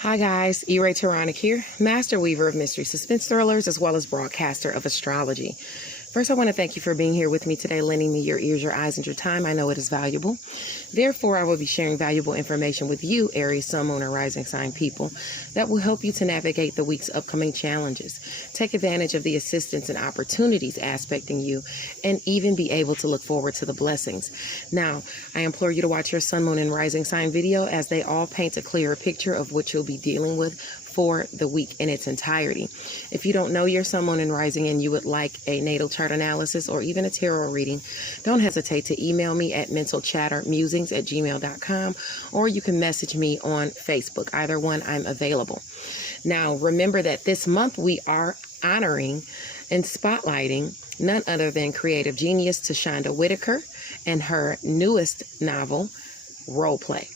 Hi guys, E-Ray Taronic here, master weaver of mystery suspense thrillers as well as broadcaster of astrology. First, I want to thank you for being here with me today, lending me your ears, your eyes, and your time. I know it is valuable. Therefore, I will be sharing valuable information with you, Aries, Sun, Moon, and Rising sign people that will help you to navigate the week's upcoming challenges, take advantage of the assistance and opportunities aspecting you, and even be able to look forward to the blessings. Now, I implore you to watch your Sun, Moon, and Rising sign video as they all paint a clearer picture of what you'll be dealing with for the week in its entirety. If you don't know your Sun, Moon, and Rising and you would like a natal chart analysis or even a tarot reading, don't hesitate to email me at mentalchattermusings@gmail.com, or you can message me on Facebook. Either one, I'm available. Now, remember that this month we are honoring and spotlighting none other than creative genius Tashonda Whitaker and her newest novel, Roleplay.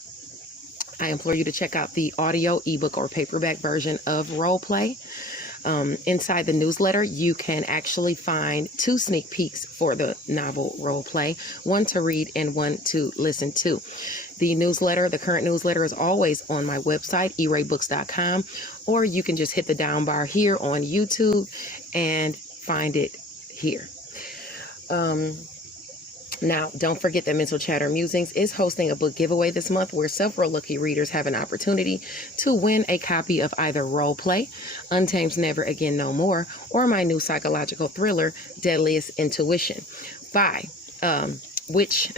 I implore you to check out the audio, ebook, or paperback version of Roleplay. Inside the newsletter, you can actually find 2 sneak peeks for the novel Roleplay, one to read and one to listen to. The newsletter, the current newsletter, is always on my website, eraybooks.com, or you can just hit the down bar here on YouTube and find it here. Now, don't forget that Mental Chatter Musings is hosting a book giveaway this month where several lucky readers have an opportunity to win a copy of either Roleplay, Untamed Never Again No More, or my new psychological thriller, Deadliest Intuition, which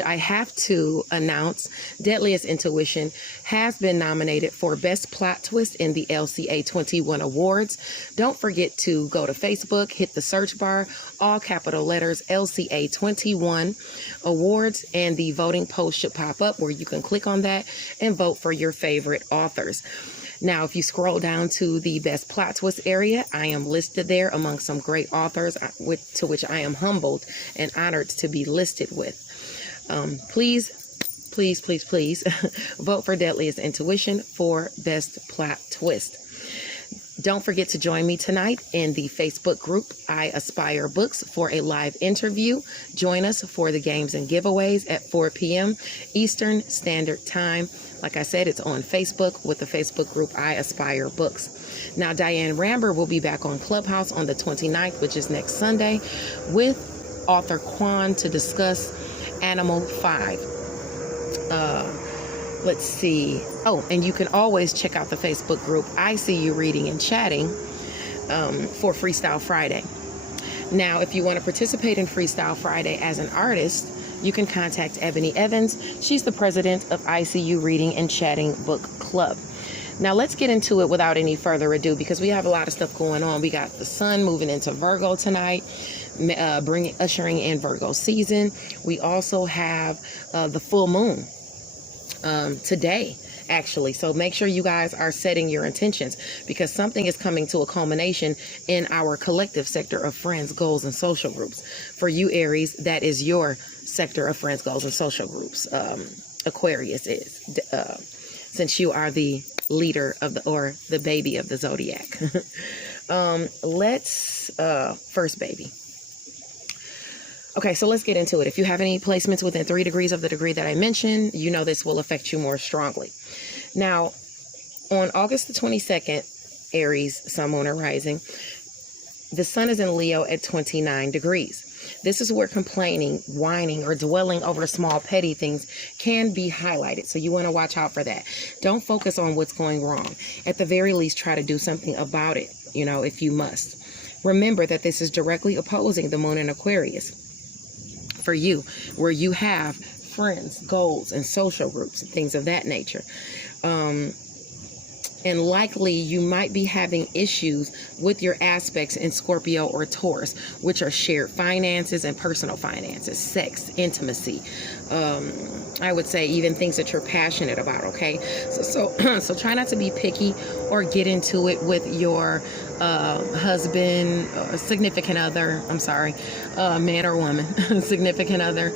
I have to announce. Deadliest Intuition has been nominated for Best Plot Twist in the LCA 21 Awards. Don't forget to go to Facebook, hit the search bar, all capital letters, LCA 21 Awards, and the voting post should pop up where you can click on that and vote for your favorite authors. Now, if you scroll down to the Best Plot Twist area, I am listed there among some great authors to which I am humbled and honored to be listed with. Please vote for Deadliest Intuition for Best Plot Twist. Don't forget to join me tonight in the Facebook group I Aspire Books for a live interview. Join us for the games and giveaways at 4 p.m. Eastern Standard Time. Like I said, it's on Facebook with the Facebook group I Aspire Books. Now, Diane Ramber will be back on Clubhouse on the 29th, which is next Sunday, with author Quan to discuss Animal 5. Let's see. Oh, and you can always check out the Facebook group I See You Reading and Chatting for Freestyle Friday. Now, if you want to participate in Freestyle Friday as an artist, you can contact Ebony Evans. She's the president of ICU Reading and Chatting Book Club. Now, let's get into it without any further ado, because we have a lot of stuff going on. We got the sun moving into Virgo tonight, ushering in Virgo season. We also have the full moon today, actually. So make sure you guys are setting your intentions, because something is coming to a culmination in our collective sector of friends, goals, and social groups. For you, Aries, that is your sector of friends, goals, and social groups. Aquarius is, since you are the leader of the baby of the zodiac. First baby. Okay, so let's get into it. If you have any placements within 3 degrees of the degree that I mentioned, you know this will affect you more strongly. Now, on August the 22nd, Aries, Sun, Moon, and Rising, the sun is in Leo at 29 degrees. This is where complaining, whining, or dwelling over small petty things can be highlighted. So you want to watch out for that. Don't focus on what's going wrong. At the very least, try to do something about it, if you must. Remember that this is directly opposing the moon in Aquarius for you, where you have friends, goals, and social groups, and things of that nature. And likely you might be having issues with your aspects in Scorpio or Taurus, which are shared finances and personal finances, sex, intimacy. I would say even things that you're passionate about, okay? So try not to be picky or get into it with your husband, significant other, man or woman, significant other,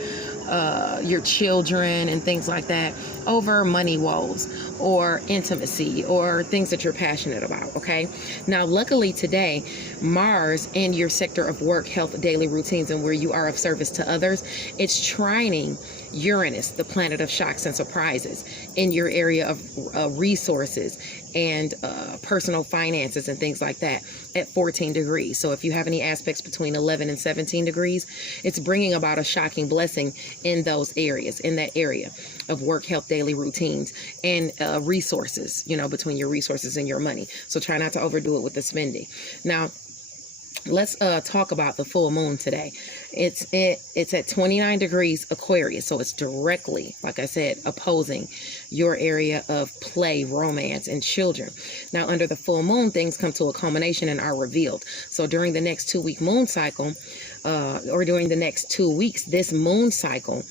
your children and things like that over money woes or intimacy or things that you're passionate about, okay? Now, luckily today, Mars in your sector of work, health, daily routines, and where you are of service to others, it's trining Uranus, the planet of shocks and surprises, in your area of resources and personal finances and things like that at 14 degrees. So if you have any aspects between 11 and 17 degrees, it's bringing about a shocking blessing in those areas, in that area of work, health, daily routines, and resources, between your resources and your money. So try not to overdo it with the spending. Now, let's talk about the full moon today. It's at 29 degrees Aquarius, so it's directly, like I said, opposing your area of play, romance, and children. Now, under the full moon, things come to a culmination and are revealed. So during the next 2-week moon cycle, or during the next 2 weeks, this moon cycle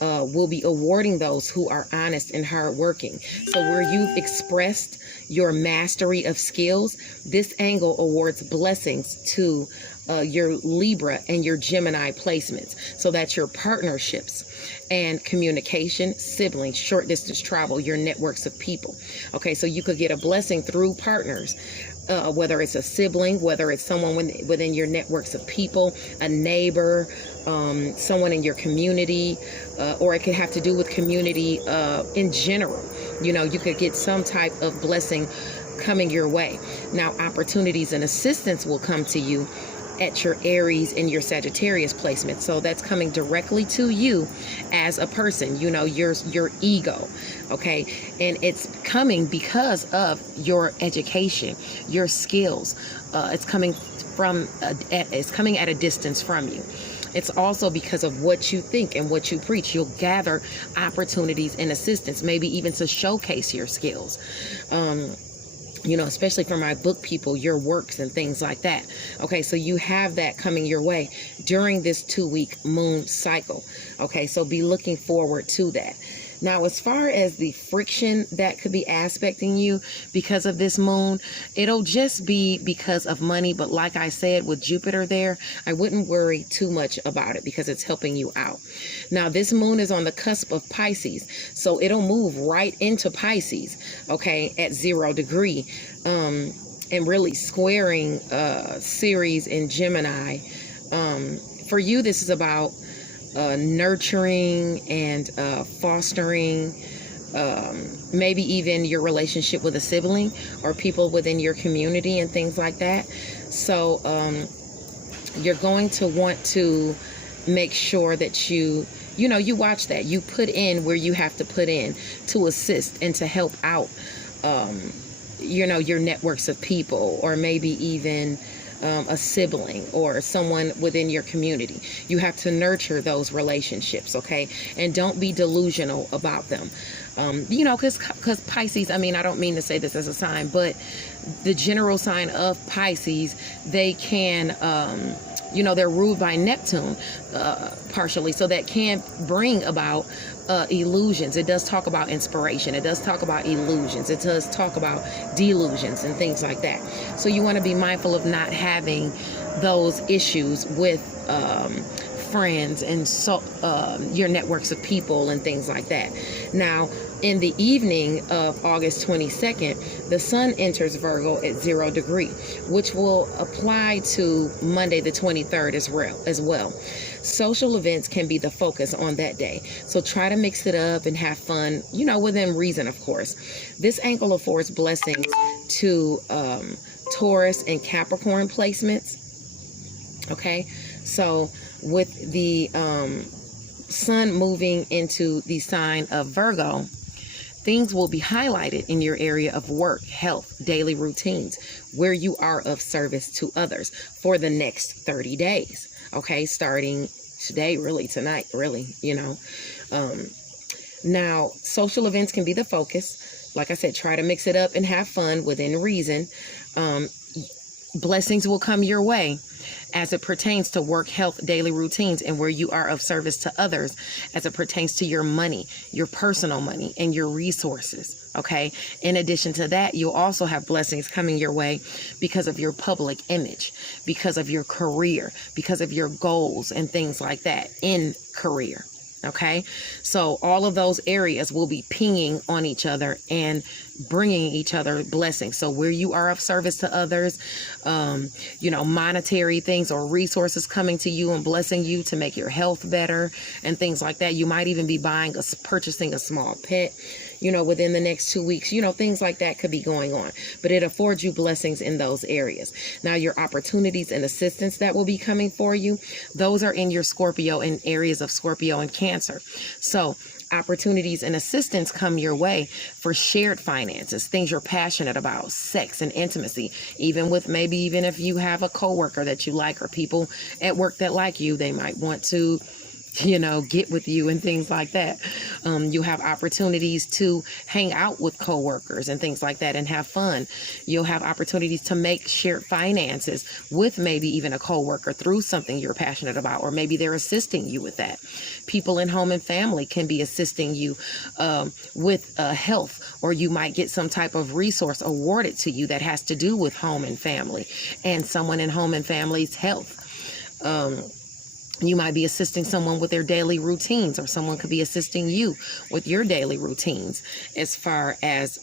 will be awarding those who are honest and hardworking. So where you've expressed your mastery of skills, this angle awards blessings to your Libra and your Gemini placements. So that's your partnerships and communication, siblings, short distance travel, your networks of people. Okay, so you could get a blessing through partners. Whether it's a sibling, whether it's someone within your networks of people, a neighbor, someone in your community, or it could have to do with community in general. You could get some type of blessing coming your way. Now, opportunities and assistance will come to you at your Aries and your Sagittarius placement. So that's coming directly to you as a person, your ego. Okay. And it's coming because of your education, your skills. It's coming at a distance from you. It's also because of what you think and what you preach. You'll gather opportunities and assistance, maybe even to showcase your skills. Especially for my book people, your works and things like that. Okay, so you have that coming your way during this 2-week moon cycle. Okay, so be looking forward to that. Now, as far as the friction that could be aspecting you because of this moon, it'll just be because of money. But like I said, with Jupiter there, I wouldn't worry too much about it because it's helping you out. Now, this moon is on the cusp of Pisces, so it'll move right into Pisces, okay, at 0 degree, and really squaring Ceres in Gemini. For you, this is about nurturing and fostering, maybe even your relationship with a sibling or people within your community and things like that. So you're going to want to make sure that you watch that. You put in where you have to put in to assist and to help out, your networks of people, or maybe even a sibling or someone within your community. You have to nurture those relationships, okay? And don't be delusional about them. Because Pisces, I don't mean to say this as a sign, but the general sign of Pisces, they can, they're ruled by Neptune partially, so that can bring about illusions. It does talk about inspiration. It does talk about illusions. It does talk about delusions and things like that. So you want to be mindful of not having those issues with friends and your networks of people and things like that. Now, in the evening of August 22nd, the sun enters Virgo at 0 degree, which will apply to Monday the 23rd as well. Social events can be the focus on that day. So try to mix it up and have fun, within reason, of course. This angle affords blessings to Taurus and Capricorn placements. Okay, so with the sun moving into the sign of Virgo, things will be highlighted in your area of work, health, daily routines, where you are of service to others for the next 30 days. Okay, starting today, really, tonight, really, Now, social events can be the focus. Like I said, try to mix it up and have fun within reason. Blessings will come your way as it pertains to work, health, daily routines, and where you are of service to others as it pertains to your money, your personal money, and your resources, okay? In addition to that, you'll also have blessings coming your way because of your public image, because of your career, because of your goals and things like that in career, Okay, so all of those areas will be pinging on each other and bringing each other blessings. So where you are of service to others, monetary things or resources coming to you and blessing you to make your health better and things like that. You might even be purchasing a small pet, within the next 2 weeks. Things like that could be going on, but it affords you blessings in those areas. Now, your opportunities and assistance that will be coming for you, those are in your Scorpio and areas of Scorpio and Cancer. So opportunities and assistance come your way for shared finances, things you're passionate about, sex and intimacy, even if you have a coworker that you like or people at work that like you, they might want to get with you and things like that. You have opportunities to hang out with coworkers and things like that and have fun. You'll have opportunities to make shared finances with maybe even a coworker through something you're passionate about, or maybe they're assisting you with that. People in home and family can be assisting you with health, or you might get some type of resource awarded to you that has to do with home and family and someone in home and family's health. You might be assisting someone with their daily routines, or someone could be assisting you with your daily routines as far as,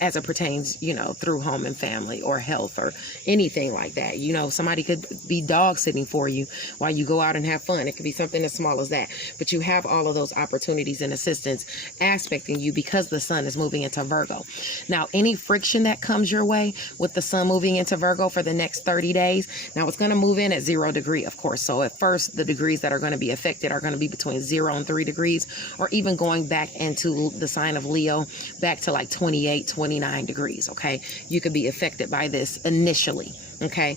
as it pertains, through home and family or health or anything like that. Somebody could be dog sitting for you while you go out and have fun. It could be something as small as that. But you have all of those opportunities and assistance aspecting you because the sun is moving into Virgo. Now, any friction that comes your way with the sun moving into Virgo for the next 30 days, now it's going to move in at 0 degree, of course. So at first, the degrees that are going to be affected are going to be between 0 and 3 degrees, or even going back into the sign of Leo, back to like 28, 29 degrees. Okay, you could be affected by this initially. Okay,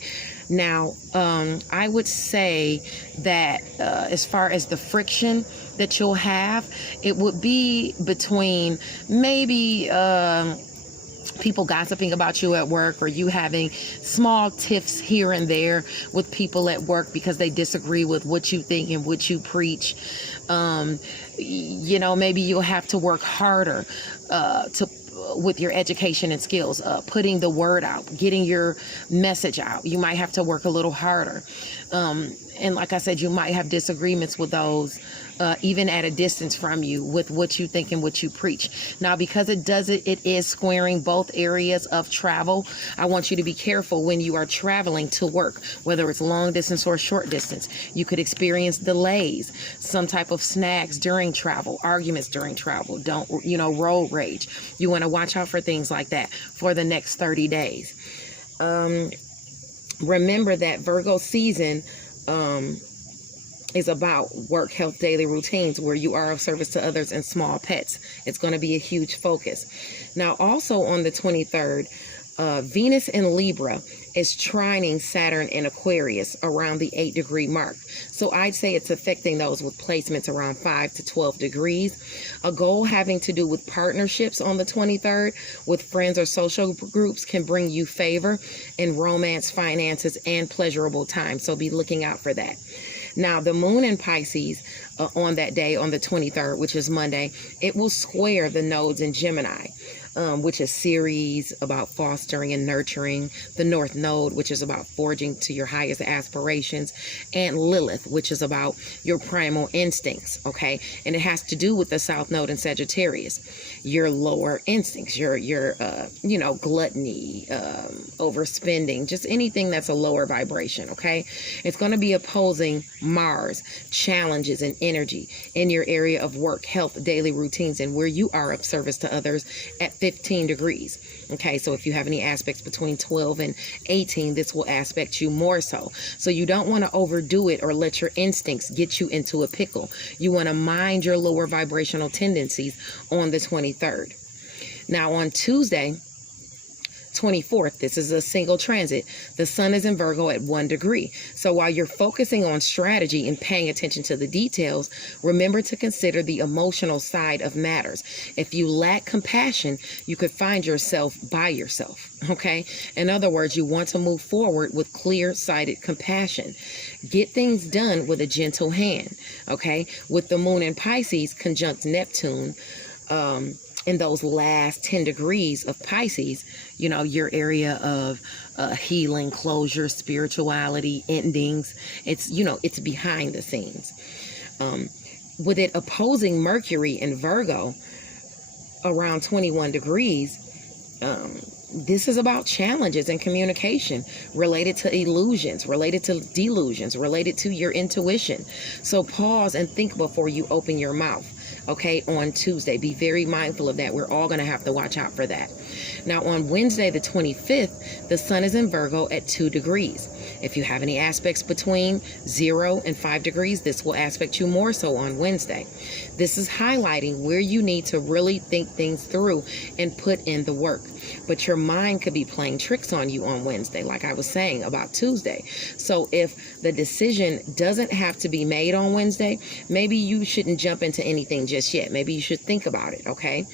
now I would say that as far as the friction that you'll have, it would be between maybe people gossiping about you at work, or you having small tiffs here and there with people at work because they disagree with what you think and what you preach. Maybe you'll have to work harder with your education and skills, putting the word out, getting your message out. You might have to work a little harder. And like I said, you might have disagreements with those, even at a distance from you, with what you think and what you preach. Now, because it is squaring both areas of travel, I want you to be careful when you are traveling to work, whether it's long distance or short distance. You could experience delays, some type of snags during travel, arguments during travel, road rage. You want to watch out for things like that for the next 30 days. Remember that Virgo season is about work, health, daily routines, where you are of service to others and small pets. It's going to be a huge focus. Now, also on the 23rd, Venus in Libra is trining Saturn in Aquarius around the 8 degree mark. So I'd say it's affecting those with placements around 5 to 12 degrees. A goal having to do with partnerships on the 23rd with friends or social groups can bring you favor in romance, finances, and pleasurable time. So be looking out for that. Now, the moon in Pisces on that day, on the 23rd, which is Monday, it will square the nodes in Gemini, which is Ceres, about fostering and nurturing, the North Node, which is about forging to your highest aspirations, and Lilith, which is about your primal instincts, okay? And it has to do with the South Node in Sagittarius, your lower instincts, your gluttony, overspending, just anything that's a lower vibration, okay? It's going to be opposing Mars, challenges and energy in your area of work, health, daily routines, and where you are of service to others at 15 degrees. Okay, so if you have any aspects between 12 and 18, this will aspect you more so. So you don't want to overdo it or let your instincts get you into a pickle. You want to mind your lower vibrational tendencies on the 23rd. Now on Tuesday, 24th, this is a single transit. The sun is in Virgo at 1 degree. So while you're focusing on strategy and paying attention to the details, remember to consider the emotional side of matters. If you lack compassion, you could find yourself by yourself. Okay? In other words, you want to move forward with clear-sighted compassion. Get things done with a gentle hand. Okay? With the moon in Pisces conjunct Neptune, in those last 10 degrees of Pisces, your area of healing, closure, spirituality, endings, it's behind the scenes. With it opposing Mercury in Virgo around 21 degrees, this is about challenges in communication related to illusions, related to delusions, related to your intuition. So pause and think before you open your mouth. Okay, on Tuesday, be very mindful of that. We're all going to have to watch out for that. Now, on Wednesday, the 25th, the sun is in Virgo at 2 degrees. If you have any aspects between 0 and 5 degrees, this will aspect you more so on Wednesday. This is highlighting where you need to really think things through and put in the work. But your mind could be playing tricks on you on Wednesday, like I was saying about Tuesday. So if the decision doesn't have to be made on Wednesday, maybe you shouldn't jump into anything just yet. Maybe you should think about it, okay?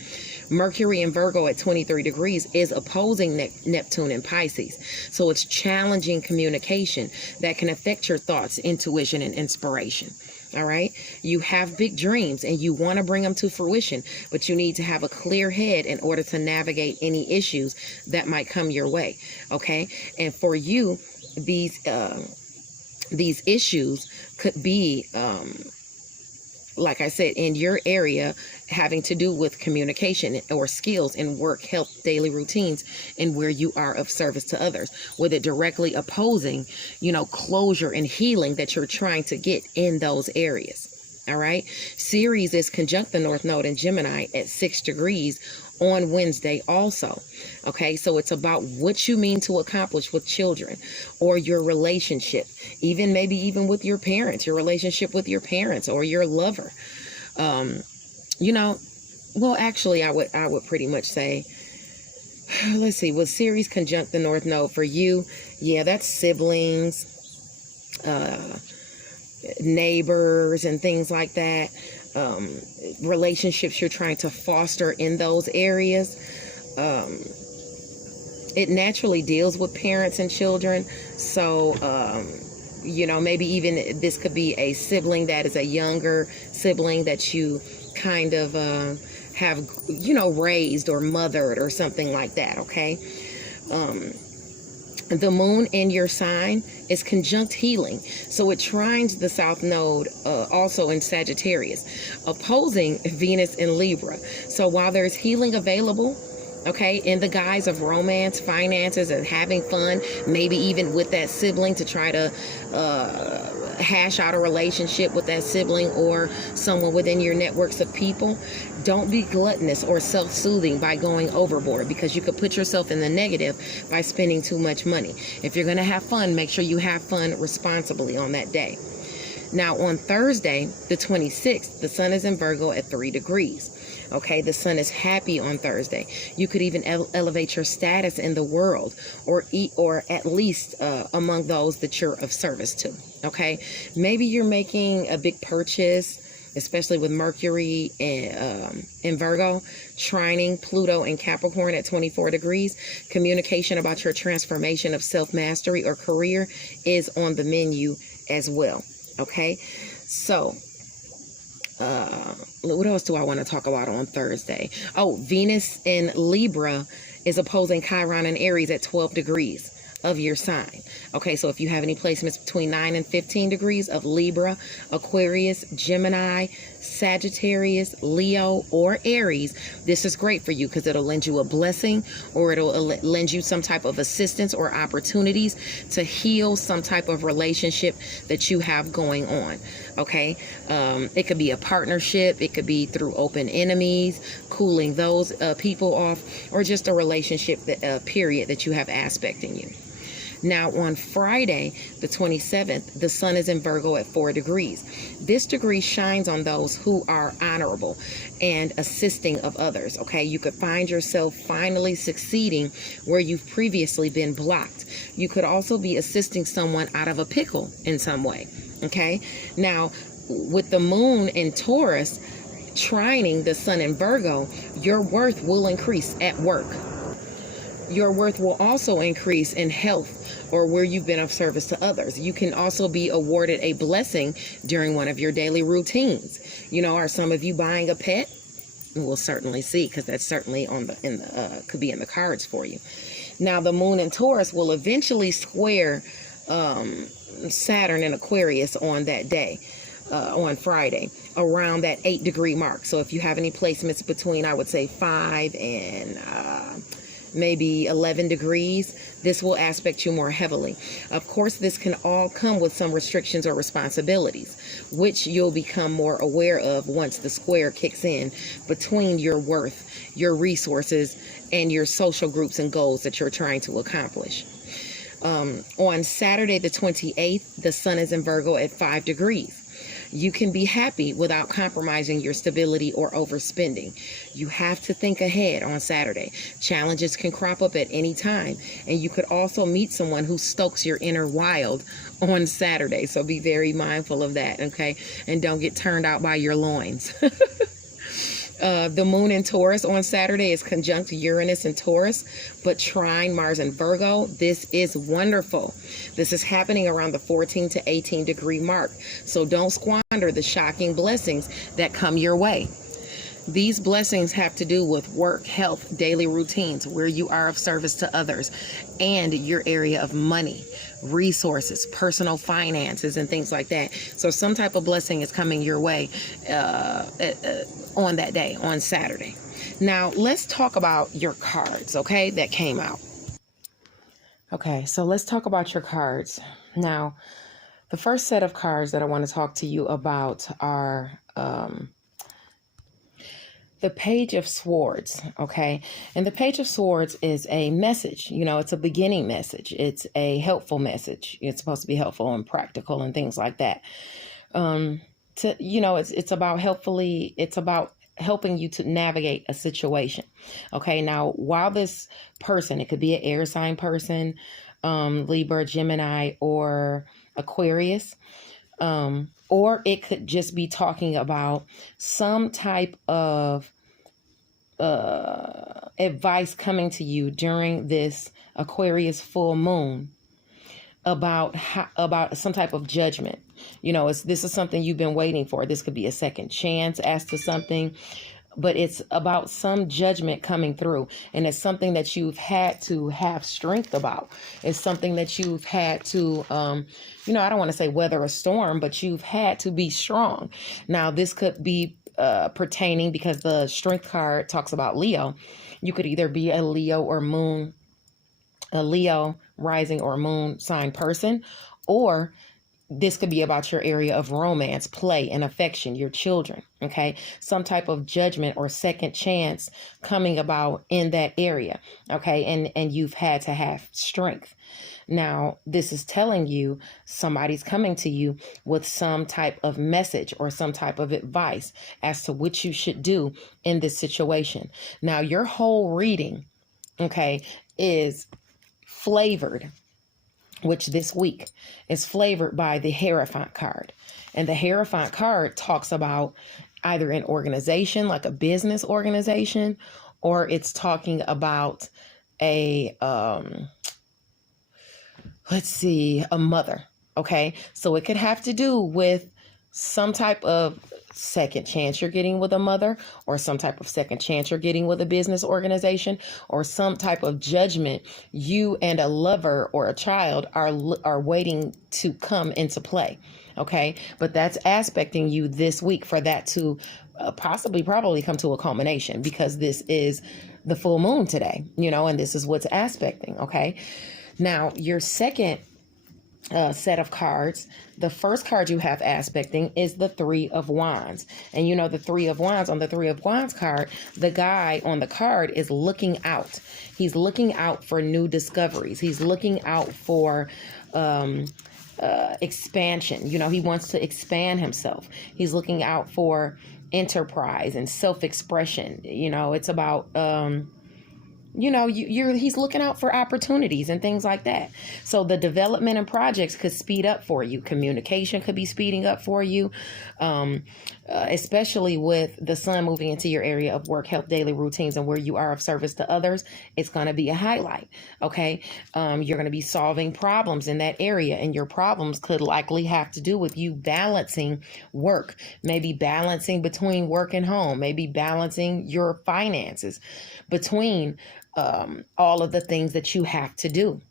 Mercury in Virgo at 23 degrees is opposing Neptune in Pisces. So it's challenging communication that can affect your thoughts, intuition, and inspiration. All right. You have big dreams and you want to bring them to fruition, but you need to have a clear head in order to navigate any issues that might come your way. Okay. And for you, these issues could be, like I said, in your area, having to do with communication or skills in work, health, daily routines, and where you are of service to others, with it directly opposing, closure and healing that you're trying to get in those areas. All right. Ceres is conjunct the North Node in Gemini at 6 degrees on Wednesday also. Okay. So it's about what you mean to accomplish with children or your relationship, maybe even with your parents, your relationship with your parents or your lover. Well, actually, I would pretty much say, let's see, with Ceres conjunct the North Node for you, yeah, that's siblings, neighbors, and things like that. Relationships you're trying to foster in those areas. It naturally deals with parents and children. So, maybe even this could be a sibling that is a younger sibling that you kind of have, raised or mothered or something like that. Okay. The moon in your sign is conjunct healing. So it trines the South Node also in Sagittarius, opposing Venus in Libra. So while there's healing available, okay, in the guise of romance, finances, and having fun, maybe even with that sibling to try to hash out a relationship with that sibling or someone within your networks of people, don't be gluttonous or self-soothing by going overboard, because you could put yourself in the negative by spending too much money. If you're going to have fun, make sure you have fun responsibly on that day. Now, on Thursday, the 26th, the sun is in Virgo at 3 degrees. Okay, the sun is happy on Thursday. You could even elevate your status in the world, or at least among those that you're of service to. Okay, maybe you're making a big purchase, especially with Mercury in Virgo, trining Pluto in Capricorn at 24 degrees. Communication about your transformation of self-mastery or career is on the menu as well. Okay, so what else do I want to talk about on Thursday? Oh, Venus in Libra is opposing Chiron and Aries at 12 degrees of your sign. Okay, so if you have any placements between 9 and 15 degrees of Libra, Aquarius, Gemini, Sagittarius, Leo, or Aries, this is great for you because it'll lend you a blessing, or it'll lend you some type of assistance or opportunities to heal some type of relationship that you have going on. Okay, it could be a partnership, it could be through open enemies, cooling those people off, or just a relationship period that you have aspecting you. Now, on Friday, the 27th, the sun is in Virgo at 4 degrees. This degree shines on those who are honorable and assisting of others. Okay, you could find yourself finally succeeding where you've previously been blocked. You could also be assisting someone out of a pickle in some way. Okay, now with the moon in Taurus trining the sun in Virgo, your worth will increase at work. Your worth will also increase in health or where you've been of service to others. You can also be awarded a blessing during one of your daily routines. Are some of you buying a pet? We'll certainly see, because that's certainly could be in the cards for you. Now, the moon in Taurus will eventually square Saturn in Aquarius on that day. on Friday around that 8-degree mark. So if you have any placements between, I would say 5 and maybe 11 degrees, this will aspect you more heavily. Of course, this can all come with some restrictions or responsibilities, which you'll become more aware of once the square kicks in between your worth, your resources, and your social groups and goals that you're trying to accomplish. On Saturday the 28th, the sun is in Virgo at 5 degrees. You can be happy without compromising your stability or overspending. You have to think ahead on Saturday. Challenges can crop up at any time, and you could also meet someone who stokes your inner wild on Saturday. So be very mindful of that, okay? And don't get turned out by your loins. The moon in Taurus on Saturday is conjunct Uranus in Taurus, but trine Mars in Virgo. This is wonderful. This is happening around the 14 to 18 degree mark. So don't squander the shocking blessings that come your way. These blessings have to do with work, health, daily routines, where you are of service to others, and your area of money, resources, personal finances, and things like that. So some type of blessing is coming your way on that day, on Saturday. Now, let's talk about your cards, okay, that came out. Okay, so let's talk about your cards. Now, the first set of cards that I want to talk to you about are the Page of Swords, okay? And the Page of Swords is a message. You know, it's a beginning message. It's a helpful message. It's supposed to be helpful and practical and things like that. It's about helping you to navigate a situation. Okay, now, while this person, it could be an air sign person, Libra, Gemini, or Aquarius, or it could just be talking about some type of advice coming to you during this Aquarius full moon about some type of judgment. You know, this is something you've been waiting for. This could be a second chance as to something, but it's about some judgment coming through, and it's something that you've had to have strength about. It's something that you've had to, I don't want to say weather a storm, but you've had to be strong. Now, this could be pertaining, because the strength card talks about Leo. You could either be a Leo rising or moon sign person, or this could be about your area of romance, play, and affection, your children, okay? Some type of judgment or second chance coming about in that area, okay? And you've had to have strength. Now, this is telling you somebody's coming to you with some type of message or some type of advice as to what you should do in this situation. Now, your whole reading, okay, is flavored, which this week is flavored by the Hierophant card. And the Hierophant card talks about either an organization, like a business organization, or it's talking about a mother. Okay, so it could have to do with some type of second chance you're getting with a mother, or some type of second chance you're getting with a business organization, or some type of judgment you and a lover or a child are waiting to come into play. Okay, but that's aspecting you this week for that to probably come to a culmination, because this is the full moon today, and this is what's aspecting. Okay, now your second set of cards, the first card you have aspecting is the Three of Wands. And the Three of Wands, on the Three of Wands card, the guy on the card is looking out. He's looking out for new discoveries. He's looking out for expansion. He wants to expand himself. He's looking out for enterprise and self-expression. It's about he's looking out for opportunities and things like that. So the development and projects could speed up for you. Communication could be speeding up for you, especially with the sun moving into your area of work, health, daily routines, and where you are of service to others. It's going to be a highlight. Okay. You're going to be solving problems in that area, and your problems could likely have to do with you balancing work, maybe balancing between work and home, maybe balancing your finances between all of the things that you have to do.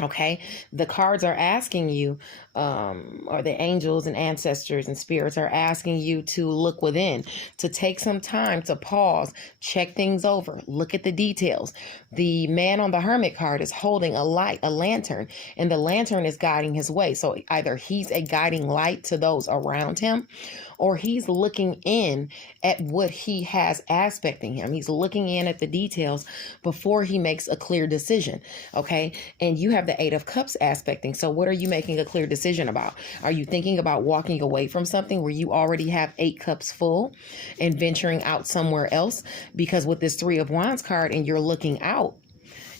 Okay, the cards are asking you or the angels and ancestors and spirits are asking you to look within, to take some time to pause, check things over, look at the details. The man on the Hermit card is holding a light, a lantern, and the lantern is guiding his way. So either he's a guiding light to those around him, or he's looking in at what he has aspecting him. He's looking in at the details before he makes a clear decision. Okay. And you have the Eight of Cups aspecting. So what are you making a clear decision about? Are you thinking about walking away from something where you already have 8 cups full and venturing out somewhere else? Because with this Three of Wands card and you're looking out,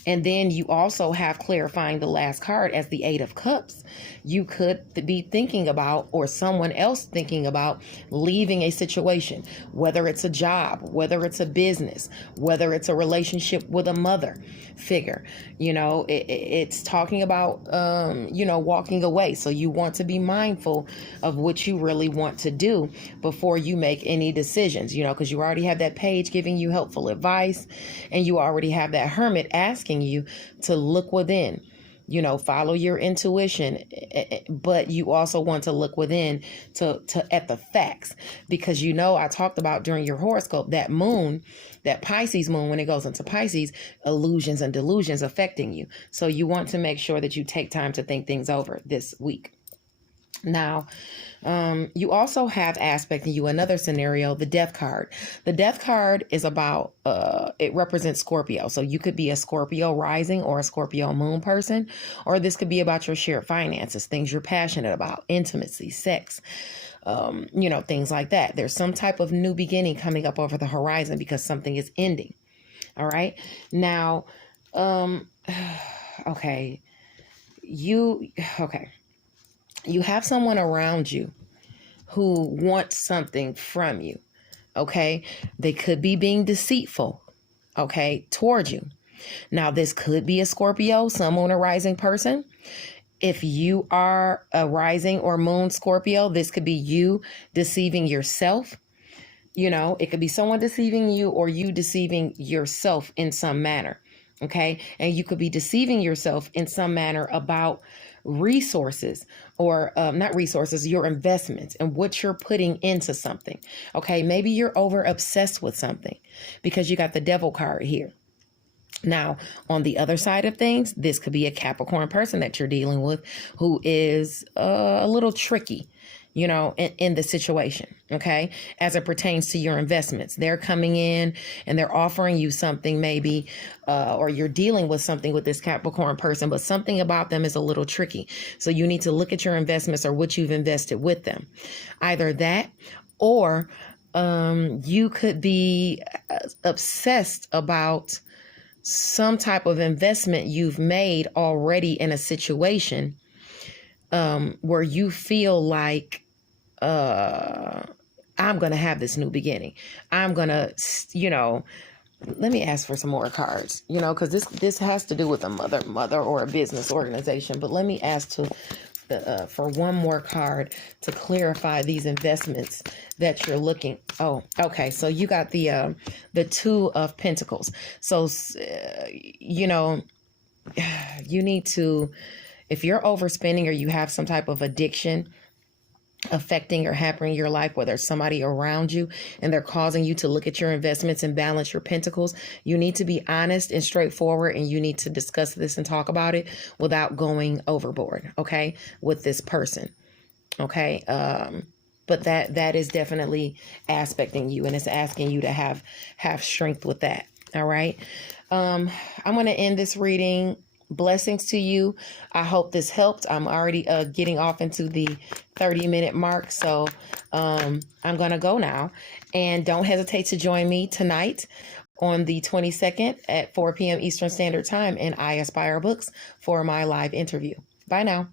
and then you also have clarifying the last card as the Eight of Cups. You could be thinking about, or someone else thinking about, leaving a situation, whether it's a job, whether it's a business, whether it's a relationship with a mother figure. It's talking about, walking away. So you want to be mindful of what you really want to do before you make any decisions, because you already have that Page giving you helpful advice, and you already have that Hermit asking you to look within, follow your intuition, but you also want to look within to at the facts, because I talked about during your horoscope that moon, that Pisces moon, when it goes into Pisces, illusions and delusions affecting you. So you want to make sure that you take time to think things over this week. Now, you also have aspecting you another scenario, the Death card. The Death card is about, it represents Scorpio. So you could be a Scorpio rising or a Scorpio moon person, or this could be about your shared finances, things you're passionate about, intimacy, sex, things like that. There's some type of new beginning coming up over the horizon because something is ending. All right. Now, okay. You have someone around you who wants something from you, okay? They could be being deceitful, okay, towards you. Now, this could be a Scorpio, sun, moon, or rising person. If you are a rising or moon Scorpio, this could be you deceiving yourself. It could be someone deceiving you or you deceiving yourself in some manner, okay? And you could be deceiving yourself in some manner about resources, or not resources, your investments and what you're putting into something. Okay, maybe you're over obsessed with something because you got the Devil card here. Now, on the other side of things, this could be a Capricorn person that you're dealing with who is a little tricky, in the situation, okay, as it pertains to your investments. They're coming in and they're offering you something maybe, or you're dealing with something with this Capricorn person, but something about them is a little tricky. So you need to look at your investments or what you've invested with them. Either that, or you could be obsessed about some type of investment you've made already in a situation where you feel like, I'm going to have this new beginning. I'm going to, let me ask for some more cards, because this has to do with a mother or a business organization. But let me ask for one more card to clarify these investments that you're looking. Oh, okay. So you got the Two of Pentacles. So, you need to, if you're overspending or you have some type of addiction affecting or hampering your life, whether it's somebody around you and they're causing you to look at your investments and balance your pentacles, you need to be honest and straightforward, and you need to discuss this and talk about it without going overboard, okay, with this person, okay? But that is definitely aspecting you, and it's asking you to have strength with that, all right? I'm going to end this reading. Blessings to you. I hope this helped. I'm already getting off into the 30-minute mark. So I'm going to go now. And don't hesitate to join me tonight on the 22nd at 4 p.m. Eastern Standard Time in I Aspire Books for my live interview. Bye now.